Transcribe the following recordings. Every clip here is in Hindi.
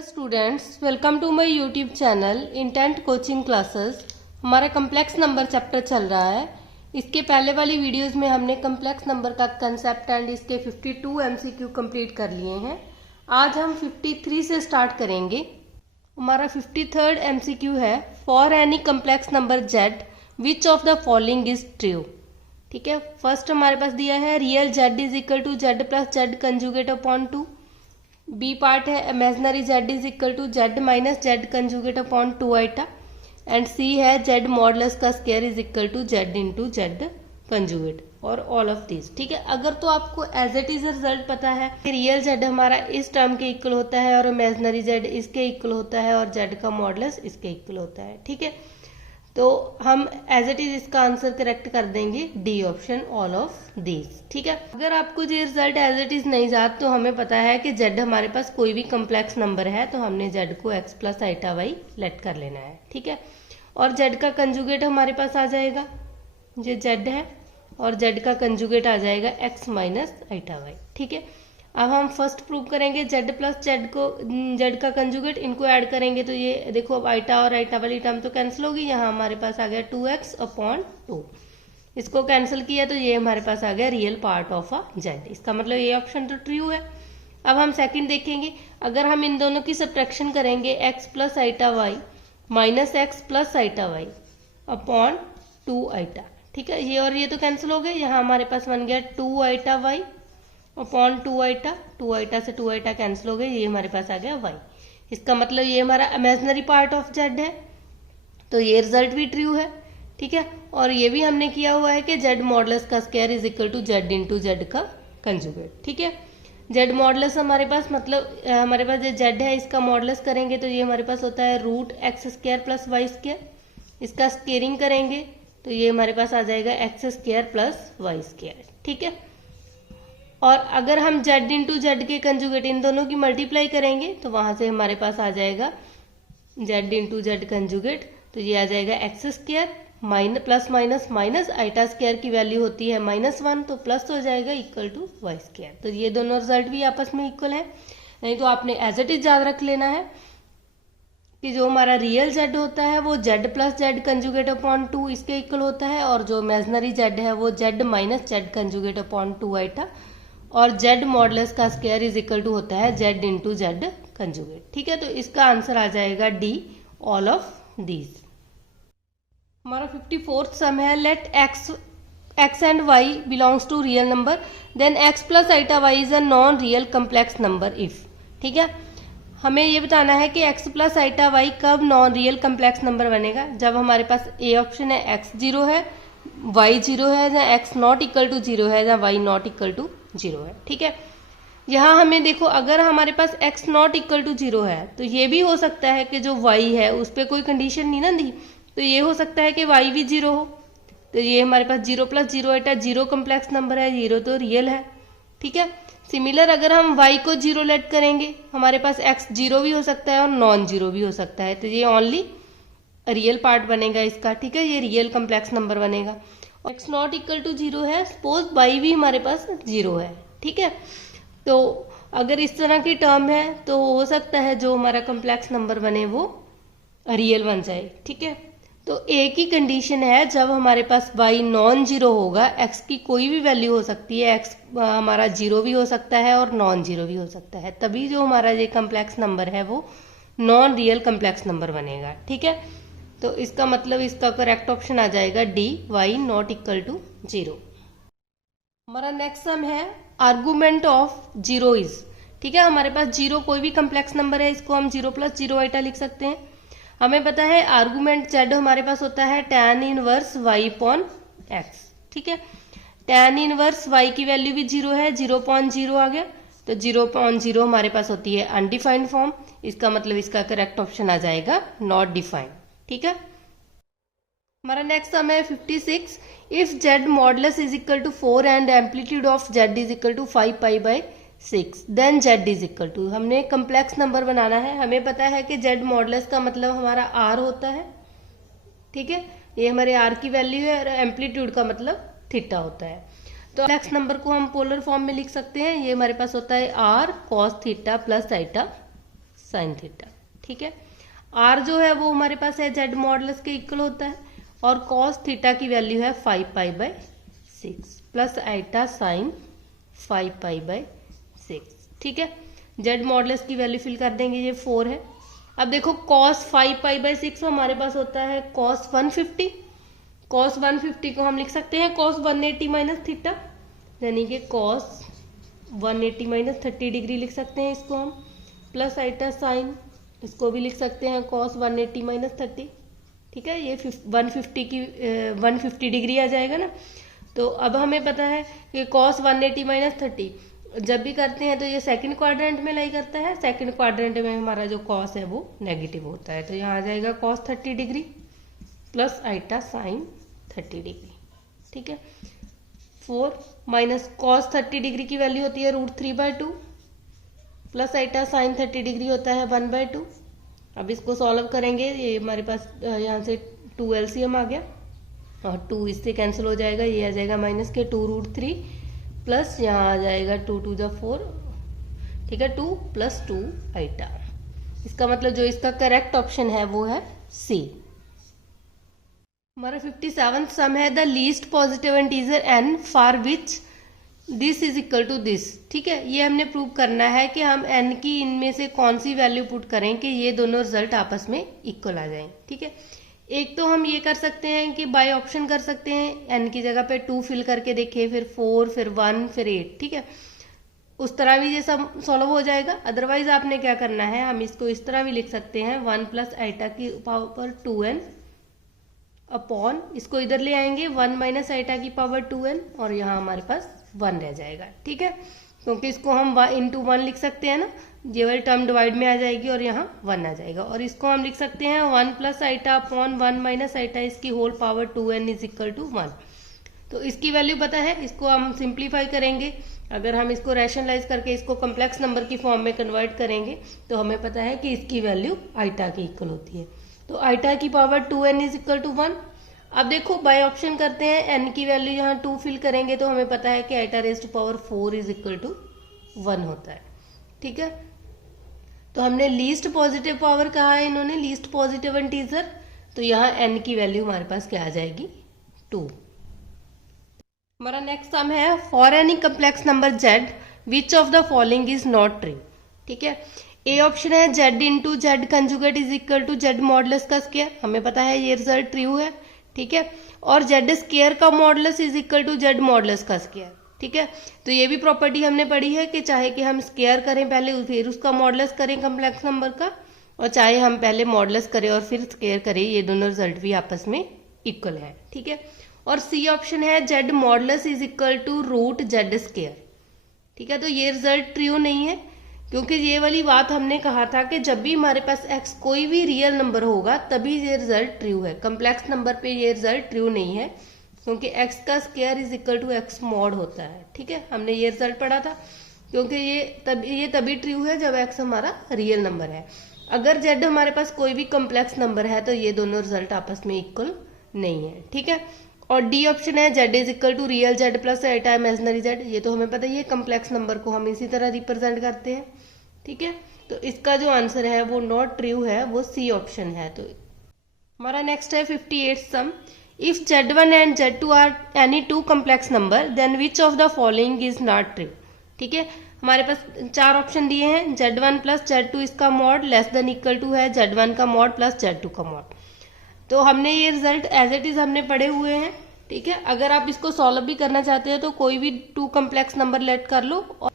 Dear students, welcome to my YouTube channel intent coaching classes. हमारा कम्प्लेक्स नंबर चैप्टर चल रहा है। इसके पहले वाली वीडियोस में हमने कम्प्लेक्स नंबर का कंसेप्ट एंड इसके 52 एमसीक्यू कंप्लीट कर लिए हैं। आज हम 53 से स्टार्ट करेंगे। हमारा 53rd एमसीक्यू है, for any complex number z which of the following is true. ठीक है, फर्स्ट हमारे पास दिया है real z is equal to z plus z conjugate upon 2। B part है imaginary z is equal to z minus z conjugate upon 2 iota. And C है जेड मॉडुलस का square is equal to z into z conjugate और ऑल ऑफ दिस। ठीक है, अगर तो आपको एज इट इज रिजल्ट पता है कि रियल जेड हमारा इस टर्म के इक्वल होता है और इमेजनरी जेड इसके इक्वल होता है और जेड का मॉडुलस इसके इक्वल होता है, ठीक है, तो हम एज इट इज इसका आंसर करेक्ट कर देंगे D option, all of these. ठीक है, अगर आपको ये रिजल्ट एज इट इज नहीं याद तो हमें पता है कि जेड हमारे पास कोई भी कम्प्लेक्स नंबर है तो हमने जेड को x plus iota y let कर लेना है। ठीक है, और जेड का कंजुगेट हमारे पास आ जाएगा, ये जेड है और जेड का कंजुगेट आ जाएगा एक्स माइनस आइटा वाई। ठीक है, अब हम फर्स्ट प्रूव करेंगे जेड प्लस जेड का कंजुगेट, इनको ऐड करेंगे तो ये देखो अब आइटा और आइटा वाली टर्म तो कैंसिल होगी। यहाँ हमारे पास आ गया 2x अपॉन 2, इसको कैंसिल किया तो ये हमारे पास आ गया real part of a Z. इसका मतलब ये ऑप्शन तो ट्रू है। अब हम सेकंड देखेंगे, अगर हम इन दोनों की सब्ट्रैक्शन करेंगे x plus iota y minus x plus iota y upon 2 iota. ठीक है, ये और ये तो कैंसिल हो गए, यहाँ हमारे पास बन गया 2 iota y upon 2 iota, 2 iota से 2 आइटा कैंसिल हो गए, ये हमारे पास आ गया y। इसका मतलब ये हमारा इमेजनरी पार्ट ऑफ जेड है तो ये रिजल्ट भी ट्रू है। ठीक है, और ये भी हमने किया हुआ है कि जेड मॉडुलस का square is equal to z into z का कंजुगेट। ठीक है, जेड मॉडुलस हमारे पास मतलब हमारे पास जो जेड है इसका मॉडुलस करेंगे तो ये हमारे पास होता है root x square plus y square. इसका स्केयरिंग करेंगे तो ये हमारे पास आ जाएगा x square plus y square. ठीक है, और अगर हम जेड इंटू जेड के कंजुगेट इन दोनों की मल्टीप्लाई करेंगे तो वहां से हमारे पास आ जाएगा जेड इंटू जेड कंजुगेट, तो ये आ जाएगा x square minus plus minus minus iota square की वैल्यू होती है -1 तो प्लस हो जाएगा इक्वल टू वाई स्क्वायर। तो ये दोनों रिजल्ट भी आपस में इक्वल है। नहीं तो आपने एज इट इज याद रख लेना है कि जो हमारा रियल जेड होता है वो Z plus z conjugate upon 2 इसके इक्वल होता है, और जो इमेजनरी जेड है वो z minus z conjugate upon 2 iota, और जेड मॉडुलस का स्क्वायर इज इक्वल टू होता है जेड इंटू जेड कंजुगेट। ठीक है, तो इसका आंसर आ जाएगा डी, ऑल ऑफ दीज। हमारा 54th सम है, let x and y belongs to real number then x plus iota y is a non real complex number if. ठीक है, हमें ये बताना है कि x प्लस आइटा y कब नॉन रियल कम्प्लेक्स नंबर बनेगा, जब हमारे पास ए ऑप्शन है x 0 है, y 0 है, या x नॉट इक्वल टू 0 है, या y नॉट इक्वल टू 0 है। ठीक है, यहाँ हमें देखो अगर हमारे पास x नॉट इक्वल टू 0 है तो ये भी हो सकता है कि जो y है उस पर कोई कंडीशन नहीं ना दी, तो ये हो सकता है कि y भी 0 हो, तो ये हमारे पास 0 प्लस 0 आइटा 0 कम्प्लेक्स नंबर है, 0 तो रियल है। ठीक है, सिमिलर अगर हम y को 0 लेट करेंगे हमारे पास x 0 भी हो सकता है और नॉन 0 भी हो सकता है, तो ये ओनली रियल पार्ट बनेगा इसका। ठीक है, ये रियल कम्प्लेक्स नंबर बनेगा। x नॉट इक्वल टू 0 है, सपोज y भी हमारे पास 0 है। ठीक है, तो अगर इस तरह की टर्म है तो हो सकता है जो हमारा कम्प्लेक्स नंबर बने वो रियल बन जाए। ठीक है, तो एक ही कंडीशन है जब हमारे पास y नॉन 0 होगा, x की कोई भी वैल्यू हो सकती है, x हमारा 0 भी हो सकता है और नॉन 0 भी हो सकता है, तभी जो हमारा ये कम्प्लेक्स नंबर है वो नॉन रियल कम्प्लेक्स नंबर बनेगा। ठीक है, तो इसका मतलब इसका करेक्ट ऑप्शन आ जाएगा D, y not equal to 0। हमारा नेक्स्ट सम है आर्गुमेंट ऑफ 0 इज। ठीक है, हमारे पास 0 कोई भी कम्प्लेक्स नंबर है, इसको हम 0 प्लस 0 आइटा लिख सकते हैं। हमें पता है आर्गुमेंट z हमारे पास होता है tan inverse y upon x। ठीक है, tan इनवर्स y की वैल्यू भी 0 है, 0.0 आ गया, तो 0.0 हमारे पास होती है अनडिफाइंड फॉर्म, इसका मतलब इसका करेक्ट ऑप्शन आ जाएगा नॉट डिफाइंड। ठीक है, हमारा नेक्स्ट सम है 56, if z modulus is equal to 4 and amplitude of z is equal to 5 pi by 6 then z is equal to. हमने कम्प्लेक्स नंबर बनाना है, हमें पता है कि z मॉडुलस का मतलब हमारा r होता है। ठीक है, ये हमारे r की वैल्यू है, और एम्पलीट्यूड का मतलब थीटा होता है। तो कम्प्लेक्स नंबर को हम पोलर फॉर्म में लिख सकते हैं, ये हमारे पास होता है r cos theta plus iota sine theta. ठीक है, आर जो है वो हमारे पास है जेड मॉडुलस के इक्वल होता है, और कॉस थीटा की वैल्यू है 5π/6 प्लस आइटा साइन 5π/6। ठीक है, जेड मॉडुलस की वैल्यू फिल कर देंगे, ये 4 है। अब देखो कॉस 5π/6 हमारे पास होता है कॉस 150। कॉस 150 को हम लिख सकते हैं कॉस 180 माइनस थीटा, यानी कि कॉस 180 माइनस 30 डिग्री लिख सकते हैं इसको हम, प्लस आइटा साइन, इसको भी लिख सकते हैं कॉस 180 माइनस 30। ठीक है, ये 150 डिग्री आ जाएगा ना। तो अब हमें पता है कि कॉस 180 माइनस 30 जब भी करते हैं तो ये सेकंड क्वाड्रेंट में लाई करता है। सेकंड क्वाड्रेंट में हमारा जो कॉस है वो नेगेटिव होता है, तो यहाँ आ जाएगा cos 30 degree plus iota sine 30 degree. ठीक है, 4 माइनस कॉस 30 डिग्री की वैल्यू होती है √3/2 प्लस आइटा साइन 30 डिग्री होता है 1/2। अब इसको सॉल्व करेंगे, ये हमारे पास यहाँ से 2 LCM आ गया और 2 इससे कैंसिल हो जाएगा, ये आ जाएगा माइनस के 2√3 प्लस यहाँ आ जाएगा 2 2 जा 4। ठीक है, 2 + 2 आइटा। इसका मतलब जो इसका करेक्ट ऑप्शन है वो है सी। हमारा 57 सम है the least positive integer n for which this is equal to this. ठीक है, ये हमने प्रूव करना है कि हम n की इनमें से कौन सी वैल्यू पुट करें कि ये दोनों रिजल्ट आपस में इक्वल आ जाएं। ठीक है, एक तो हम ये कर सकते हैं कि बाय ऑप्शन कर सकते हैं, n की जगह पे 2 फिल करके देखें, फिर 4, फिर 1, फिर 8। ठीक है, उस तरह भी ये सब सॉल्व हो जाएगा। अदरवाइज आपने क्या करना है, हम इसको इस तरह भी लिख सकते हैं 1 प्लस आइटा की पावर 2n अपॉन, इसको इधर ले आएंगे 1 माइनस आइटा की पावर 2n और यहाँ हमारे पास 1 रह जाएगा। ठीक है, क्योंकि इसको हम 1 लिख सकते हैं ना, ये वाली टर्म डिवाइड में आ जाएगी और यहाँ 1 आ जाएगा। और इसको हम लिख सकते हैं 1 plus iota upon 1 minus iota इसकी whole power 2n is equal to 1। तो इसकी वैल्यू पता है, इसको हम सिंप्लीफाई करेंगे। अगर हम इसको रैशनलाइज करके इसको कम्प्लेक्स नंबर की फॉर्म में कन्वर्ट करेंगे तो हमें पता है कि इसकी वैल्यू आइटा की इक्वल होती है। तो आइटा की power 2n is equal to 1। अब देखो बाय ऑप्शन करते हैं, n की वैल्यू यहाँ 2 फिल करेंगे तो हमें पता है कि iota raised to power 4 is equal to 1 होता है। ठीक है, तो हमने लीस्ट पॉजिटिव पावर कहा है इन्होंने, लीस्ट पॉजिटिव इंटीजर, तो यहाँ n की वैल्यू हमारे पास क्या आ जाएगी 2। हमारा नेक्स्ट सम है for any complex number z which of the following is not true. ठीक है, ए ऑप्शन है z into z conjugate is equal to z modulus का स्क्वायर, हमें पता है ये रिजल्ट ट्रू है। ठीक है, और जेड स्क्वायर का modulus is equal to z modulus का स्क्वायर। ठीक है, तो ये भी प्रॉपर्टी हमने पढ़ी है कि चाहे कि हम स्क्वायर करें पहले फिर उसका मॉडुलस करें कम्प्लेक्स नंबर का, और चाहे हम पहले मॉडुलस करें और फिर स्क्वायर करें, ये दोनों रिजल्ट भी आपस में इक्वल है। ठीक है, और सी ऑप्शन है z modulus is equal to root z square. ठीक है, तो ये रिजल्ट ट्रू नहीं है, क्योंकि ये वाली बात हमने कहा था कि जब भी हमारे पास x कोई भी रियल नंबर होगा तभी ये रिजल्ट ट्रू है। कम्प्लेक्स नंबर पे ये रिजल्ट ट्रू नहीं है, क्योंकि x का square is equal to x mod होता है। ठीक है, हमने ये रिजल्ट पढ़ा था, क्योंकि ये तभी ट्रू है जब x हमारा रियल नंबर है। अगर z हमारे पास कोई भी कम्प्लेक्स नंबर है तो ये दोनों रिजल्ट आपस में इक्वल नहीं है। ठीक है, और डी ऑप्शन है z is equal to real z plus iota imaginary z, ये तो हमें पता ही है कम्प्लेक्स नंबर को हम इसी तरह रिप्रेजेंट करते हैं। ठीक है, तो इसका जो आंसर है वो नॉट ट्रू है, वो सी ऑप्शन है। तो हमारा नेक्स्ट है 58 sum, if z1 and z2 are any 2 complex number then which of the following is not true. ठीक है, हमारे पास 4 ऑप्शन दिए हैं, z1 प्लस z2 इसका mod less than equal to है z1 का मॉड प्लस z2 का मॉड। तो हमने ये रिजल्ट एज इट इज हमने पढ़े हुए हैं। ठीक है, अगर आप इसको सॉल्व भी करना चाहते हैं तो कोई भी 2 कम्प्लेक्स नंबर लेट कर लो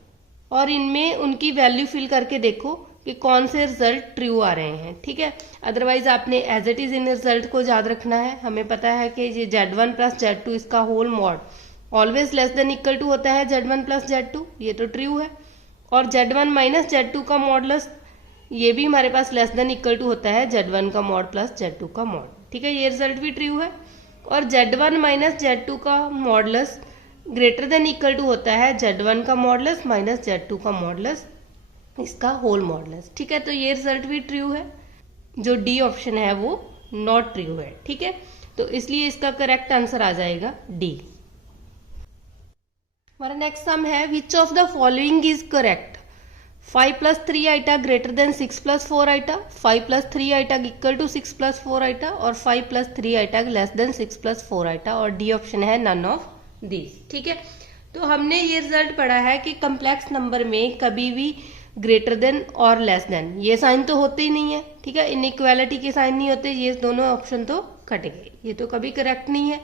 और इनमें उनकी वैल्यू फिल करके देखो कि कौन से रिजल्ट ट्रू आ रहे हैं। ठीक है, अदरवाइज आपने एज इट इज इन रिजल्ट को याद रखना है। हमें पता है कि ये z1 प्लस z2 इसका whole mod always less than equal to होता है z1 प्लस z2, ये तो ट्रू है। और z1 माइनस z2 का मॉडुलस ये भी हमारे पास लेस देन इक्वल टू होता है z1 का मॉड प्लस z2 का मॉड। ठीक है, ये रिजल्ट भी ट्रू है। और z1 माइनस z2 का modulus greater than equal to होता है z1 का मॉडुलस माइनस z2 का मॉडुलस इसका होल मॉडुलस। ठीक है, तो ये रिजल्ट भी ट्रू है। जो डी ऑप्शन है वो नॉट ट्रू है। ठीक है, तो इसलिए इसका करेक्ट आंसर आ जाएगा डी। हमारा नेक्स्ट सम है which of the following is correct 5 plus 3 iota greater than 6 plus 4 iota, 5 plus 3 iota equal to 6 plus 4 iota, और 5 plus 3 iota less than 6 plus 4 iota, और डी ऑप्शन है नन ऑफ दीज। ठीक है, तो हमने ये रिजल्ट पढ़ा है कि कम्प्लेक्स नंबर में कभी भी ग्रेटर देन और लेस देन ये साइन तो होते ही नहीं है। ठीक है, इनइक्वालिटी के साइन नहीं होते, ये दोनों ऑप्शन तो कट गए, ये तो कभी करेक्ट नहीं है।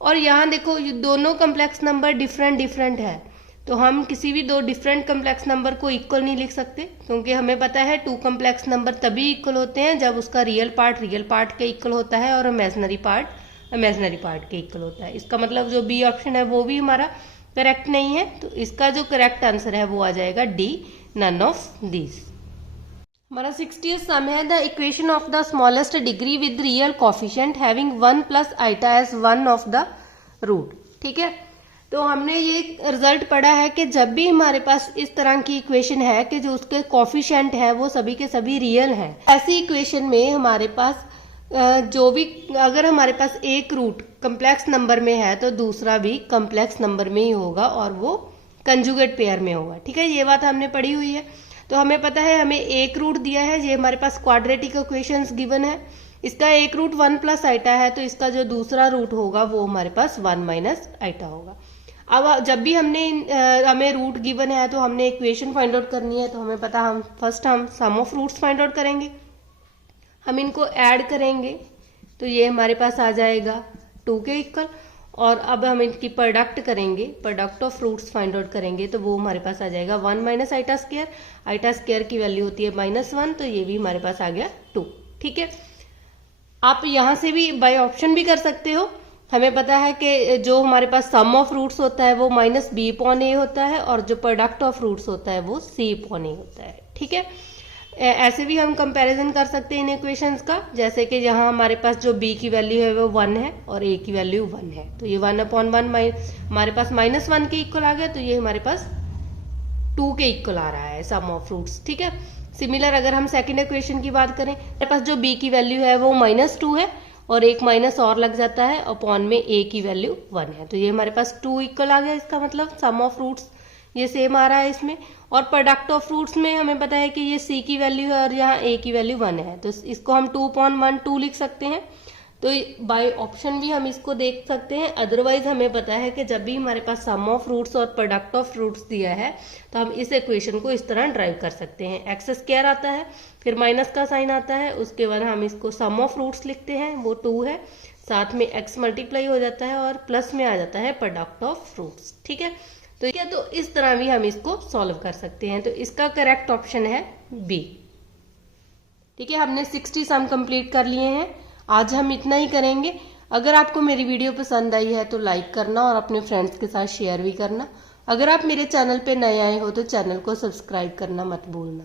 और यहाँ देखो ये दोनों कम्प्लेक्स नंबर डिफरेंट डिफरेंट है, तो हम किसी भी दो डिफरेंट कम्प्लेक्स नंबर को इक्वल नहीं लिख सकते, क्योंकि हमें पता है टू कम्प्लेक्स नंबर तभी इक्वल होते हैं जब उसका रियल पार्ट के इक्वल होता है और इमेजिनरी पार्ट के इक्वल होता है। इसका मतलब जो बी ऑप्शन है वो भी हमारा करेक्ट नहीं है, तो इसका जो करेक्ट आंसर है वो आ जाएगा डी, नन ऑफ दीज। हमारा 60th सम है, the equation of the smallest degree with real coefficient having 1 plus iota as one of the root. ठीक है, तो हमने ये रिजल्ट पढ़ा है कि जब भी हमारे पास इस तरह की इक्वेशन है कि जो उसके कोफिशिएंट है वो सभी के सभी रियल हैं, ऐसी इक्वेशन में हमारे पास जो भी, अगर हमारे पास एक रूट कम्प्लेक्स नंबर में है तो दूसरा भी कम्प्लेक्स नंबर में ही होगा और वो कंजुगेट पेयर में होगा। ठीक है, ये बात हमने पढ़ी हुई है। तो हमें पता है हमें एक रूट दिया है, ये हमारे पास क्वाड्रेटिक इक्वेशंस गिवन है, इसका एक रूट 1 प्लस आइटा है, तो इसका जो दूसरा रूट होगा वो हमारे पास 1 माइनस आइटा होगा। अब जब भी हमें रूट गिवन है तो हमने इक्वेशन फाइंड आउट करनी है, तो हमें पता हम सम ऑफ रूट्स फाइंड आउट करेंगे, हम इनको ऐड करेंगे तो ये हमारे पास आ जाएगा 2 के इक्वल, और अब हम इनकी प्रोडक्ट करेंगे, product of roots find out करेंगे तो वो हमारे पास आ जाएगा 1 माइनस आइटा स्क्वायर की वैल्यू होती है -1, तो ये भी हमारे पास आ गया 2। ठीक है, आप यहां से भी बाय ऑप्शन भी कर सकते हो। हमें पता है कि जो हमारे पास सम ऑफ रूट्स होता है वो -b/a होता है, और जो प्रोडक्ट ऑफ रूट्स होता है वो c/a होता है। ठीक है, ऐसे भी हम कंपैरिजन कर सकते हैं इन इक्वेशंस का, जैसे कि यहाँ हमारे पास जो b की वैल्यू है वो 1 है और a की वैल्यू 1 है, तो ये 1/1 हमारे पास -1 के इक्वल आ गया, तो ये हमारे पास 2 के इक्वल आ रहा है सम ऑफ रूट्स। ठीक है, सिमिलर अगर हम सेकंड इक्वेशन की बात करें, हमारे पास जो b की वैल्यू है वो -2 है और एक माइनस और लग जाता है, अपॉन में a की वैल्यू 1 है, तो ये हमारे पास 2 इक्वल आ गया। इसका मतलब सम ऑफ रूट्स ये सेम आ रहा है इसमें। और प्रोडक्ट ऑफ रूट्स में हमें पता है कि ये c की वैल्यू है और यहाँ a की वैल्यू 1 है, तो इसको हम 2/1 लिख सकते हैं। तो बाय ऑप्शन भी हम इसको देख सकते हैं। अदरवाइज हमें पता है कि जब भी हमारे पास सम ऑफ रूट्स और प्रोडक्ट ऑफ रूट्स दिया है तो हम इस इक्वेशन को इस तरह ड्राइव कर सकते हैं। एक्स स्क्वायर आता है, फिर माइनस का साइन आता है, उसके बाद हम इसको सम ऑफ रूट्स लिखते हैं, वो 2 है, साथ में x मल्टीप्लाई हो जाता है और प्लस में आ जाता है प्रोडक्ट ऑफ रूट्स। ठीक है, तो क्या, तो इस तरह भी हम इसको सॉल्व कर सकते हैं। तो इसका करेक्ट ऑप्शन है बी। ठीक है, हमने 60 सम कंप्लीट कर लिए हैं। आज हम इतना ही करेंगे। अगर आपको मेरी वीडियो पसंद आई है तो लाइक करना और अपने फ्रेंड्स के साथ शेयर भी करना। अगर आप मेरे चैनल पे नए आए हो तो चैनल को सब्सक्राइब करना मत भूलना।